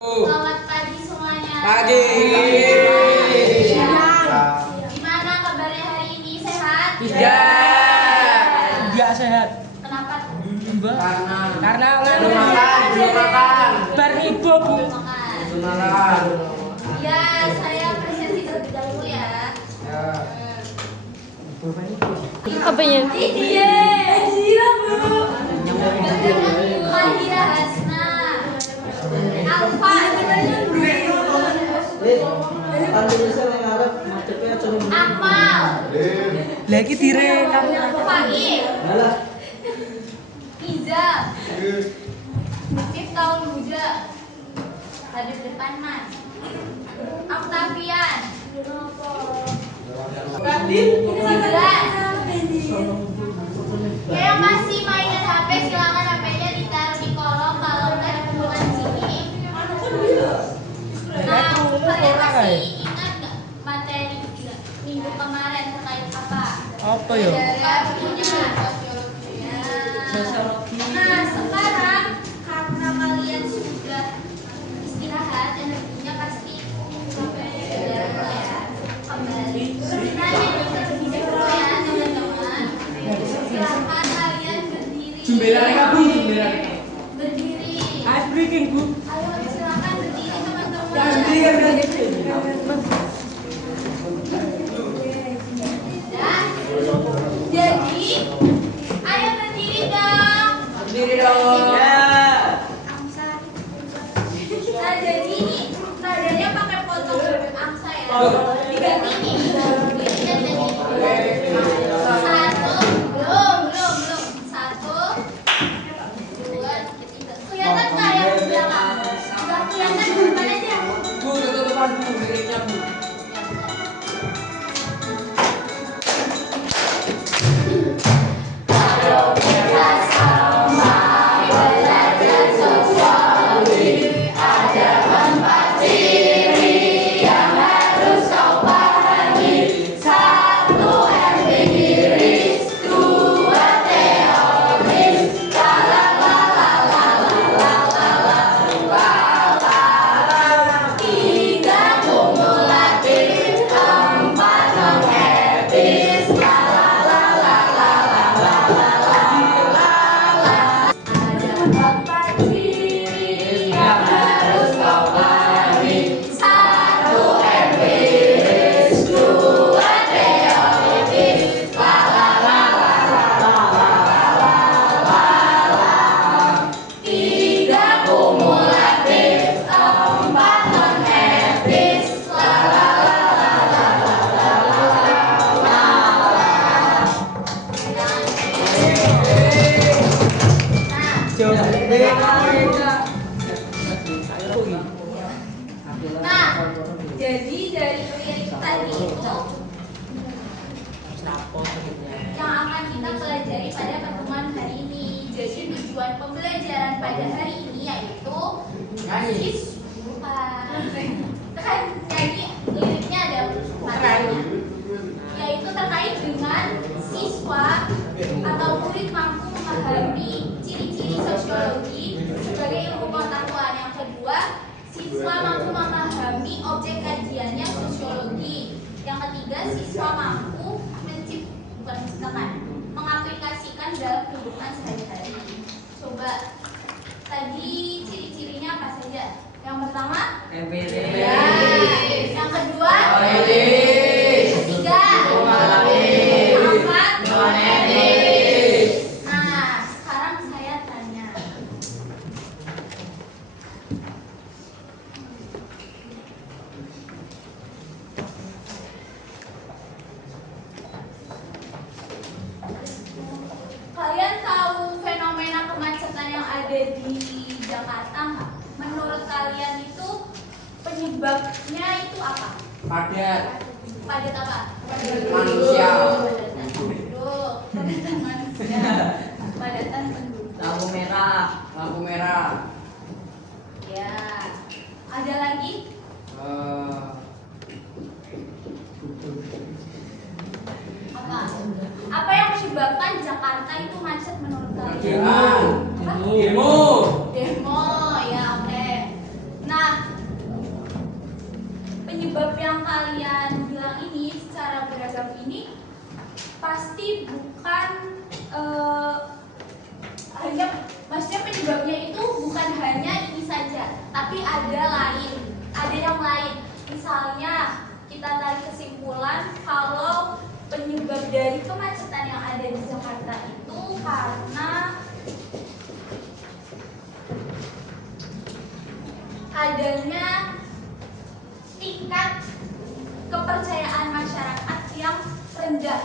Selamat pagi semuanya. Pagi. Gimana kabarnya hari ini? Sehat? Tidak sehat. Kenapa? Karena belum makan. Barnibo, Bu. Belum makan. Ya, saya presentasi terlebih dahulu ya. Apanya? Iya, Bu. Mahira Hasna. Alfa. Akmal. Lagi direkam. Fail. Iza. Miftahul Huda. Hadir depan Mas. Octavian. Gibran. Yang masih mainan HP silakan HP-nya ditaruh di kolom, kalau enggak di hubungan sini. Nah, kalian masih ingat nggak materi minggu kemarin terkait apa? Apa ya? Nah, sekarang karena kalian sudah istirahat, energinya pasti kembali. Nah, terlebih dahulu ya teman-teman. Silakan kalian berdiri. Berdiri. Ice breaking, Bu. Ayo silakan berdiri teman-teman. Dah. Jadi, ayo berdiri dong. Nah, jadi ini nadanya pakai potong angsa ya. Diganti nih. Satu, belum. Satu, dua, tiga. Kelihatan nggak yang di belakang? Nggak kelihatan, depan aja. Bu, tutupan Bu, liriknya Bu. Nah, jadi dari lirik tadi itu yang akan kita pelajari pada pertemuan hari ini. Jadi tujuan pembelajaran pada hari ini yaitu siswa. Kan jadi liriknya ada matanya, yaitu terkait dengan siswa atau murid mampu memahami ciri-ciri sosiologi sebagai ilmu pengetahuan. Yang kedua, siswa mampu memahami objek kajiannya sosiologi. Yang ketiga, siswa mampu mengaplikasikan dalam kehidupan sehari-hari. Coba tadi ciri-cirinya apa saja? Yang pertama, ya. Yang kedua, ketiga, keempat, nah, sekarang saya tanya. Kalian tahu fenomena kemacetan yang ada di Jakarta nggak? Menurut kalian itu penyebabnya itu apa? Padat. Padat apa? Manusia. Padatan penduduk. Padatan manusia. Padatan penduduk. Lampu merah. Ya. Ada lagi? Apa? Apa yang menyebabkan Jakarta itu macet menurut kalian? Demo. Demo, ya oke. Nah, Tapi ada yang lain. Misalnya kita tarik kesimpulan kalau penyebab dari kemacetan yang ada di Jakarta itu karena adanya tingkat kepercayaan masyarakat yang rendah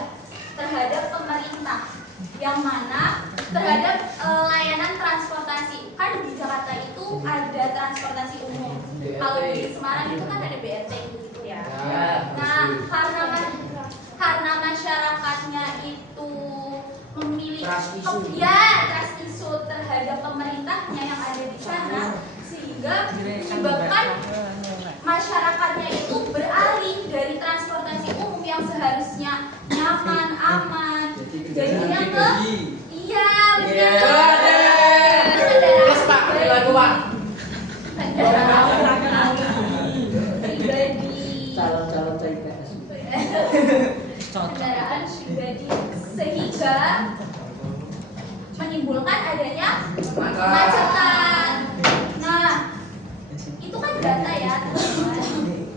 terhadap pemerintah, yang mana terhadap layanan transportasi. Kan di Jakarta itu ada transportasi umum. Kalau di Semarang itu kan ada BRT gitu ya. Nah, karena masyarakatnya itu memilih trust isu terhadap pemerintahnya yang ada di sana, sehingga menyebabkan masyarakatnya itu beralih dari transportasi umum yang seharusnya nyaman, aman, jadinya ke kendaraan pribadi, sehingga menimbulkan adanya kemacetan. Nah, itu kan data ya, teman-teman.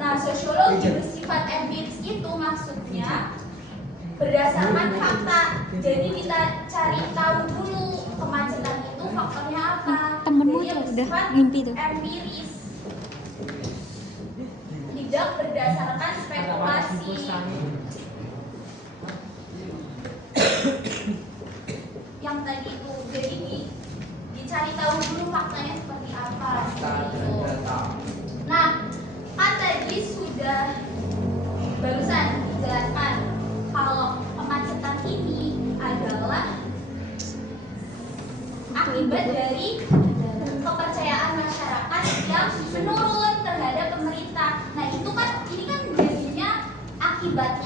Nah, sosiologi bersifat empiris itu maksudnya berdasarkan fakta. Jadi kita cari tahu dulu kemacetan itu faktornya apa. Temenmu Jadi tuh udah bersifat mimpi tuh. empiris, tidak berdasarkan spekulasi. Yang tadi itu, jadi dicari tahu dulu faktanya seperti apa. Seperti itu. Nah, kan tadi sudah barusan dijelaskan kalau kemacetan ini adalah akibat dari kepercayaan masyarakat yang menurun terhadap pemerintah. Nah, itu kan ini kan jadinya akibat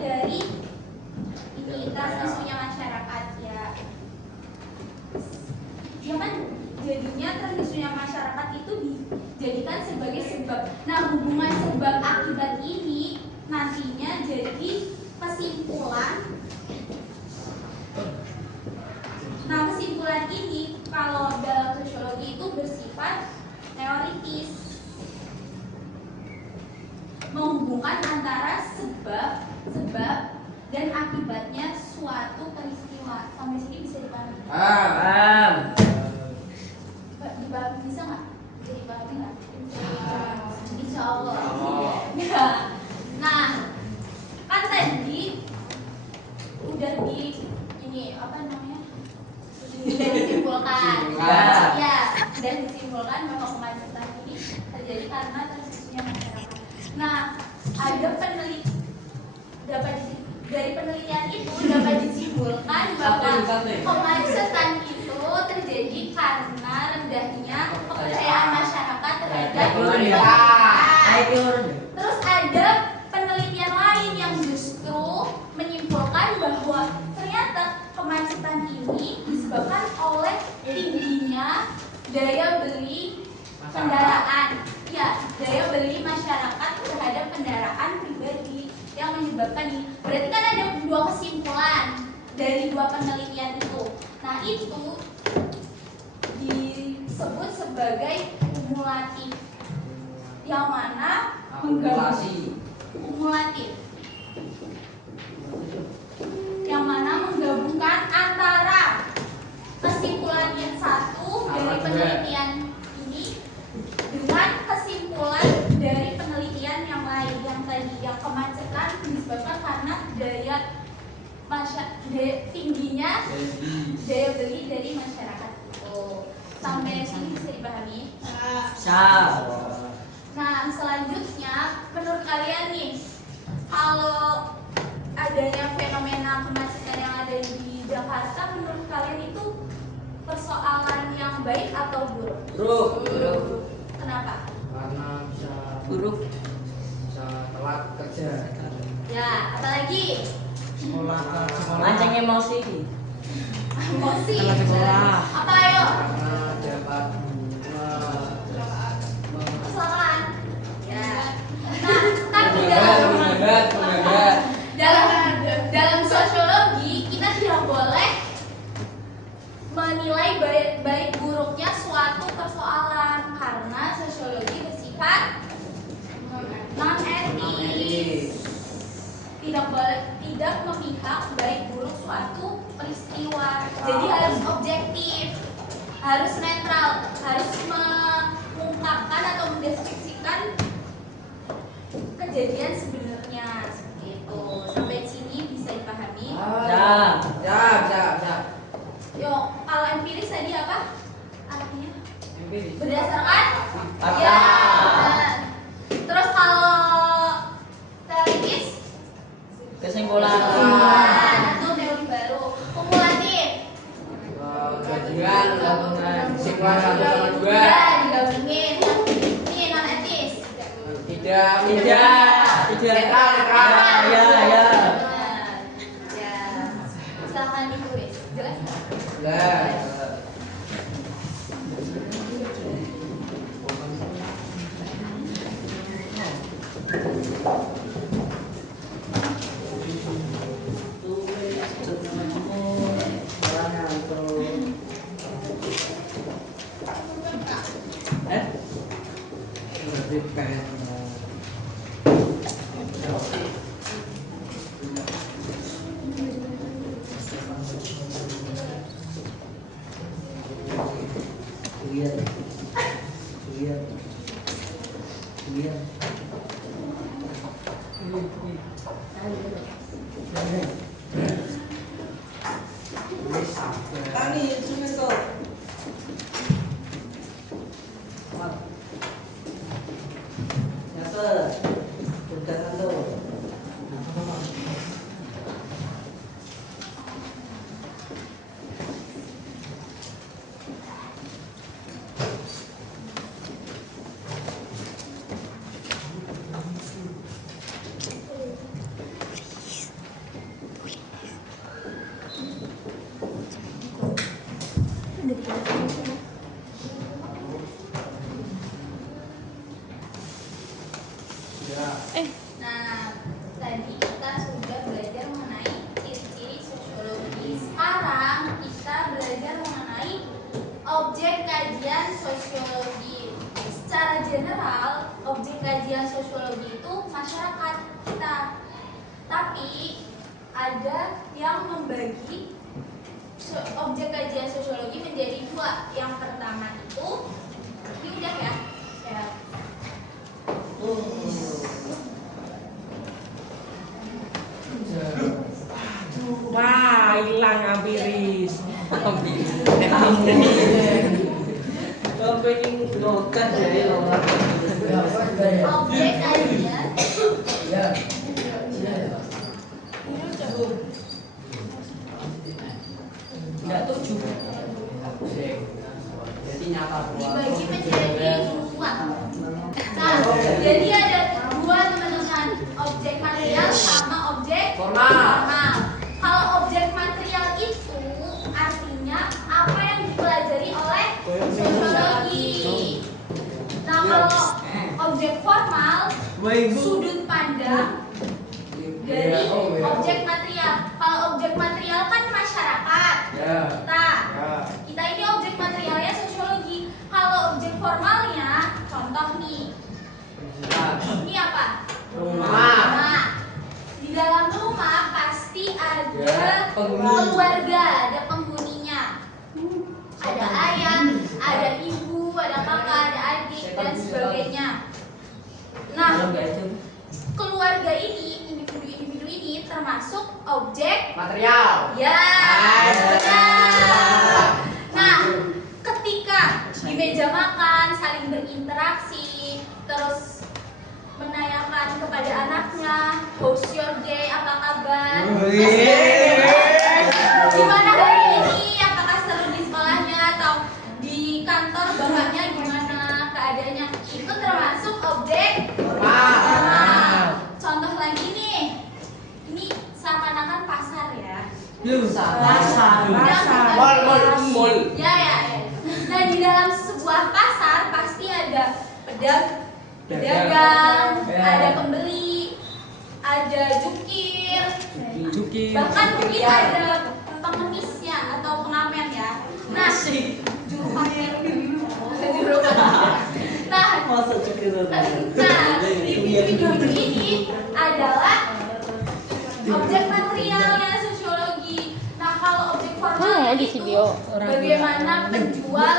dari ini transmisinya masyarakat ya. Ya kan jadinya transmisinya masyarakat itu dijadikan sebagai sebab. Nah, hubungan sebab akibat ini nantinya jadi kesimpulan. Nah, kesimpulan ini kalau dalam sosiologi itu bersifat teoritis, menghubungkan antara sebab dan akibatnya suatu peristiwa. Sampai sini bisa dipahami? Dipahami bisa nggak? Bisa dipahami nggak? Insya Allah. Ya. Nah, kan tadi udah apa namanya? Sudah disimpulkan. Ya, dan disimpulkan bahwa kemacetan ini terjadi karena transmisinya masyarakat. Nah, ada dari penelitian itu dapat disimpulkan bahwa kemacetan itu terjadi karena rendahnya kepercayaan masyarakat terhadap pemerintah. Terus ada penelitian lain yang justru menyimpulkan bahwa ternyata kemacetan ini disebabkan oleh tingginya daya beli kendaraan. Ya, daya beli masyarakat terhadap kendaraan pribadi yang menyebabkan ini. Berarti kan ada dua kesimpulan dari dua penelitian itu. Nah, itu disebut sebagai kumulatif, yang mana menggabungkan antara kesimpulan yang satu dari penelitian ini dengan kesimpulan dari penelitian yang lain, yang tadi yang kemacetan disebabkan karena tingginya daya beli dari masyarakat. Sampai sini bisa dipahami? Nah, selanjutnya menurut kalian nih, kalau adanya fenomena kemacetan yang ada di Jakarta, menurut kalian itu persoalan yang baik atau buruk? Buruk. Kenapa? Karena bisa telat kerja. Ya, apalagi Mancing emosi. emosi. Telat sekolah. Apa ayo? Karena dapat Kesalahan. Ya. Nah, kan di dalam sosiologi kita tidak boleh menilai baik buruknya suatu persoalan karena sosiologi bersifat non etis. Tidak memihak baik buruk suatu peristiwa. Jadi harus objektif, harus netral, harus mengungkapkan atau mendeskripsikan kejadian sebenarnya seperti itu. Sampai sini bisa dipahami? Ya. Yuk, kalau empiris tadi apa? Artinya? Empiris. Berdasarkan? Fakta. Ya. Terus kalau teoritis? Kesimpulan. Kesimpulan atau teori baru. Kumulatif? Kajian gabungan kesimpulan 1 sama 2. Ya, digabungin. Ini non etis. Tidak. Netral. Ya. Ya. Silakan ditulis. Jelas nggak? Jelas. Nah, tadi kita sudah belajar mengenai ciri-ciri sosiologi. Sekarang kita belajar mengenai objek kajian sosiologi. Secara general, objek kajian sosiologi itu masyarakat kita. Tapi ada yang membagi objek kajian sosiologi menjadi dua. Yang pertama itu, ini udah ya. Wah, hilang empiris. Kalau pengen dokan jadi Objek kajian Enggak 7. Jadi nyata dibagi menjadi dua. Nah, jadi ada dua teman-teman, objek material sama objek formal. Kalau objek material itu artinya apa yang dipelajari oleh sosiologi. Nah, kalau objek formal sudut pandang dari objek material. Kalau objek material kan masyarakat. Kita ini objek materialnya sosiologi. Kalau objek formalnya, contoh nih. Ini apa? Rumah. Di dalam rumah pasti ada keluarga, ada penghuninya. Ada ayah, ada ibu, ada kakak, ada adik dan sebagainya. Nah, keluarga ini, individu-individu ini termasuk objek material. ya. Benar. Nah, ketika di meja makan saling berinteraksi, terus menanyakan kepada anaknya, how's your day, apa kabar? Gimana hari ini? Apakah seru di sekolahnya atau di kantor bapaknya gimana keadaannya? Itu termasuk objek formal. Contoh lagi nih, ini seakan-akan pasar ya. Mall. Ya. Nah, di dalam sebuah pasar pasti ada pedagang, ada pembeli, ada jukir, bahkan mungkin ada pengemisnya atau pengamen ya. Nah, di video. bagaimana penjual,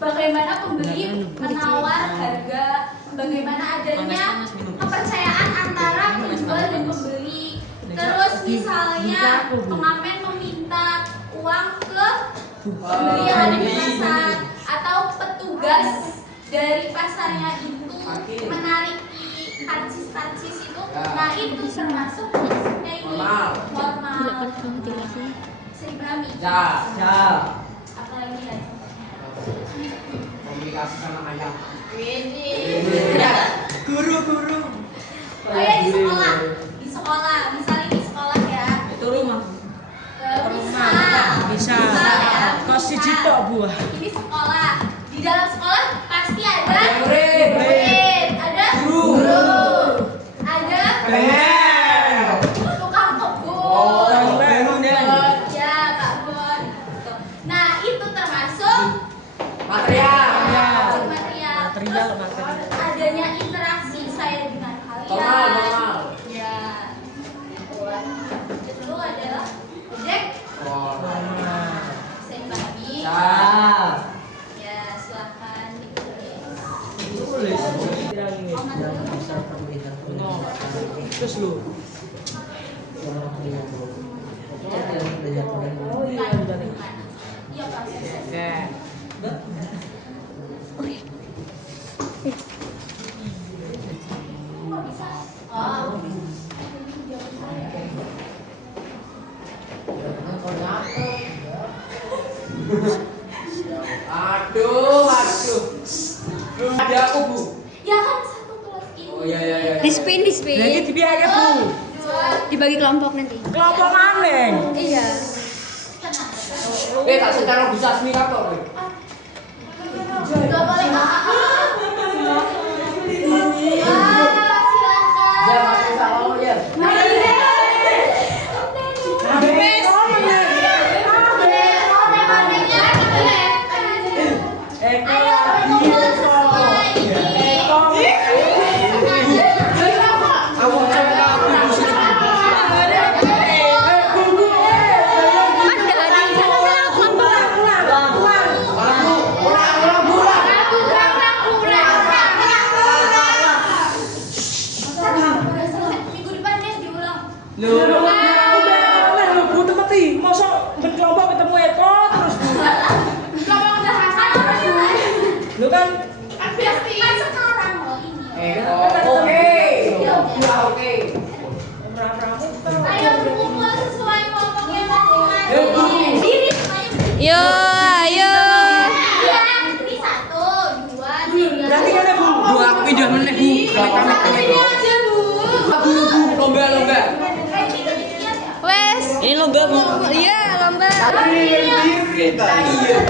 bagaimana pembeli menawar harga, bagaimana adanya kepercayaan antara penjual dan pembeli. Terus misalnya pengamen meminta uang ke pembeli yang ada di pasar, atau petugas dari pasarnya itu menarik karcis-karcis itu, nah itu termasuk masuknya ini formal. Seribrami. Ya. Apalagi ya? Komunikasi sama ayam. Ini. Guru. Oh ya, di sekolah, misalnya di sekolah ya. Itu rumah. Bisa. Ya, Kos bisa. siji tok, Bu. Ini sekolah. Di dalam sekolah pasti ada Murid. ada Guru. ada Bel. tukang kebun. Ya, Pak Bon. Gitu. Nah, itu termasuk Material. material. Terus adanya interaksi saya dengan kalian. Formal. Ya. Itu adalah objek sembari. Ya, silakan ditulis. Terus lu. Iya, Pak. Kok bisa? Oh. Aduh. Ada aku, Bu. Ya kan satu kelas ini. Oh iya. Di spin. Lagi dibiayai, Bu. Dibagi kelompok nanti. Kelompok maneng. Iya. Tak secara bisa semikator. Gak boleh. Ya, masih sama ya. Minggu depan deh diulang. Bu temati, masa berkelompok ketemu Eko terus Bu. Kalau udah hasil, Lu kan kan sekarang loh ini. Oke. Ayo berkumpul sesuai kelompoknya masing-masing. Diri semuanya. Yo, ayo. Ya, ini 1, 2, 3. berarti kan Bu. Bu, aku pindah meneh, Bu. Satu ini aja, Bu. Lomba. Wes. Ini lomba, Bu. Iya, lomba.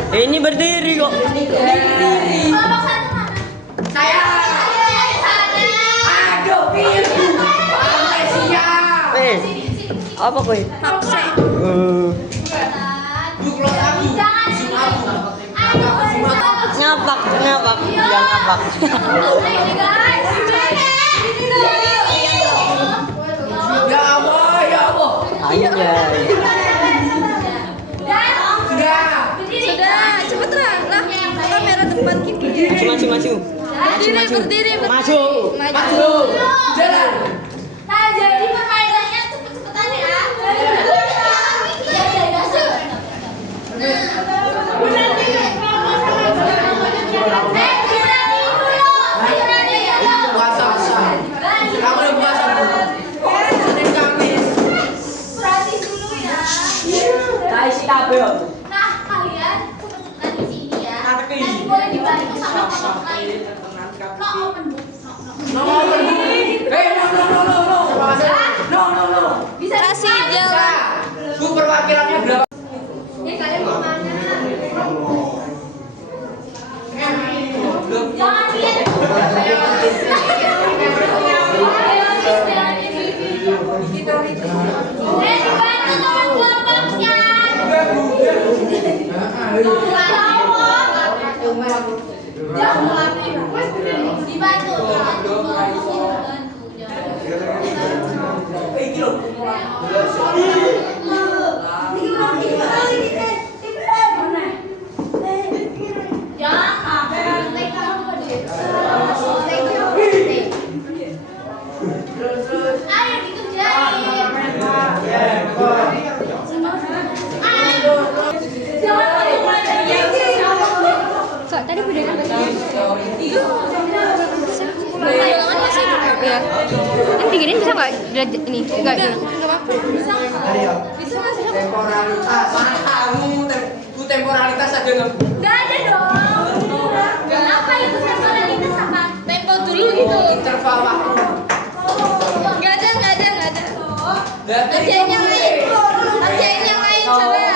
Ini berdiri kok. Kelompok 1 mana? Saya. Ayo yang sana. Aduh, pilih. Sampai siap. Sini. Apa kowe? Bu, kalau aku. Jangan Zoom sini. aku. Ayo, Ngapak. Dia ngapak. ini guys. Ya Allah. Ayo ya. Sudah, cepet lah. Kamera depan gitu. Maju. Berdiri. Maju. Maju. Jalan. Nah, jadi permainannya cepet-cepetan ya. Puasa. Kamu udah puasa, Bu? Senin Kamis. Perhati dulu ya. Tak isi kabel. Nah, kalian cepet-cepetan di sini ya. Tapi Nanti boleh dibantu sama kelompok lain. No open book. No. No. Bisa Kasih dibantu. jalan. Bu, perwakilannya berapa? Ya, kalian mau mana? Jangan lihat. Dibantu teman kelompoknya. Dibantu. Golongan masih ya. Ini diginin bisa nggak? Ini nggak apa-apa. Bisa mas. Temporalitas. Mana kamu? Bu temporalitas aja nggak? Nggak ada dong. Apa itu temporalitas apa? Tempo dulu gitu. Interval waktu. Nggak ada. Kerjain yang lain. Coba.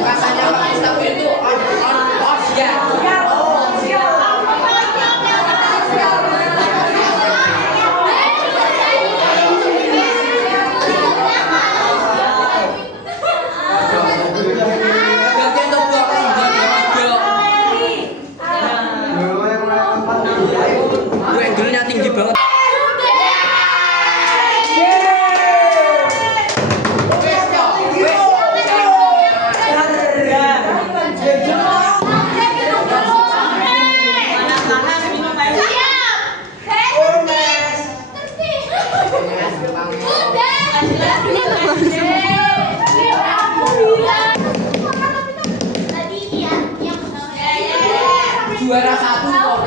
Rasanya Pak Mustafa itu on ya. Ganti untuk dua gue angle-nya tinggi banget. Juara satu kok.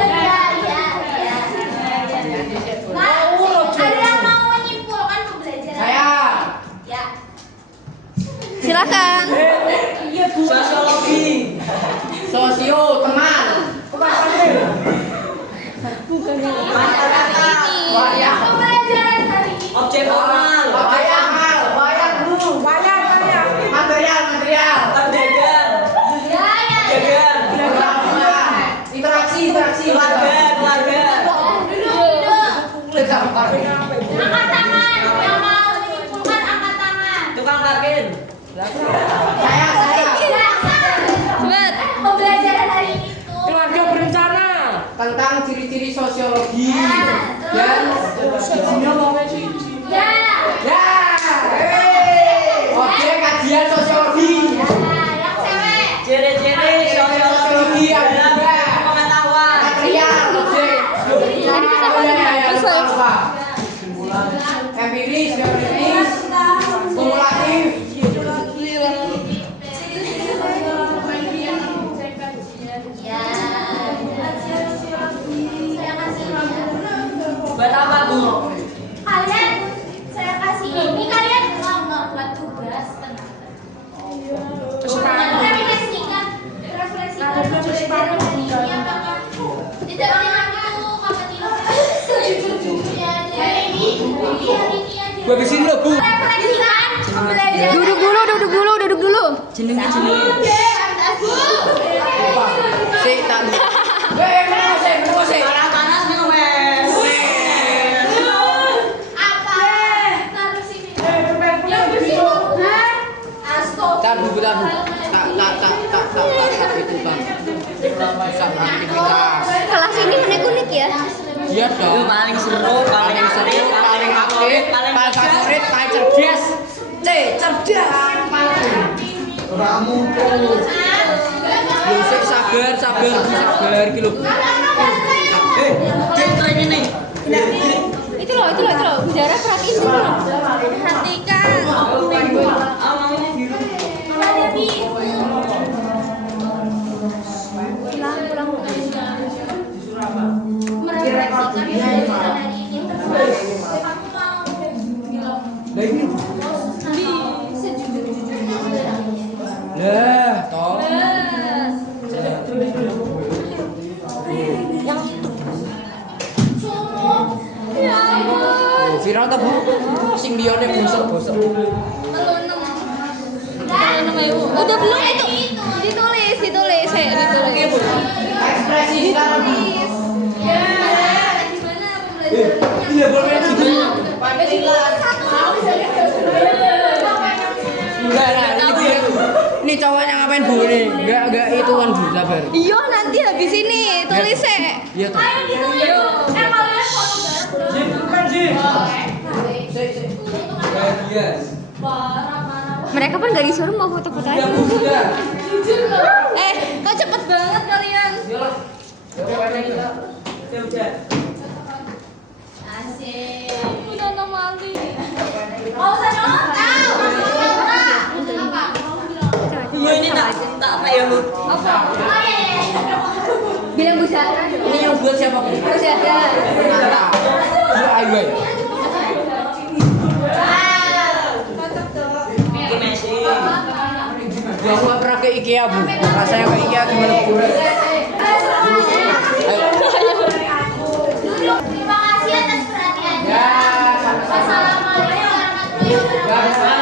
Ada yang mau menyimpulkan pembelajaran? Saya. Ya. Silakan. Sosiologi. Sosio teman. Wayang. Pembelajaran hari ini. Objek formal. Wayang. Material. Dagang. Dagang. Interaksi. Keluarga. Duduk. Angkat tangan. Yang mau menyimpulkan angkat tangan. Tukang parkir. Saya. Buat pembelajaran hari ini tuh Keluarga berencana. Tentang ciri-ciri sosiologi dan ya. objek kajian sosiologi. Yang cewek. Ciri-ciri sosiologi adalah pengetahuan. Material objek. Tadi kita Lupa. Empiris, teoritis, kumulatif. Ya. Saya kasih Buat apa, Bu? kalian. Saya kasih ini kalian buat tugas tenang. Refleksikan pembelajaran hari ini apakah tidak menyenangkan apa tidak? Ya, hari ini aja. Gue di sini loh, Bu. Refleksikan pembelajaran. Duduk dulu. Jenenge. Sik tak. Menunggu sik. Panas minum es. Apa? Taruh sini. Yang bersih. Astaga. Tak Bu, tak Bu. Tak itu kan. Bisa beraktivitas. Kelas ini unik-unik ya. Iya Itu dong. paling seru, paling seru, Paling aktif, paling favorit, paling cerdas. Cerdas. Kamu tuh. Yusuf sabar iki lho. Cek tren ini. Itu loh. Bujara perhatiin dulu. Perhatikan. Merefleksikan pembelajaran hari ini. Kamu mau sejujur-jujurnya. Lah, toh. Ya ampun. Viral ta, Bu? Sing liyane bosok-bosok. Melunem. Udah belum itu? Ditulis. Ditulis. Ekspresi sekarang. Gimana pembelajarannya? Iya, boleh juga. Ini cowoknya ngapain Bu nih? Enggak itu kan Bu, sabar. Iya, nanti habis ini tulis Iya toh. Ayo ditulis. Kalian foto bareng. Jin, bukan Jin. Mereka kan gak disuruh mau foto-foto aja. Kok cepet banget kalian? Asik. Udah normali. Mau usah nyolot. Untuk apa? Iya, ini tak apa ya, Bu? Apa? Oh iya. Bilang Bu Zahra. Ini yang buat siapa Bu? Bu Zahra. Bu Ayu. Ini Messi. Gua nggak pernah ke IKEA Bu. Rasanya ke IKEA gimana Bu? Terima kasih atas perhatiannya. Ya, sama-sama. Wassalamualaikum warahmatullahi wabarakatuh.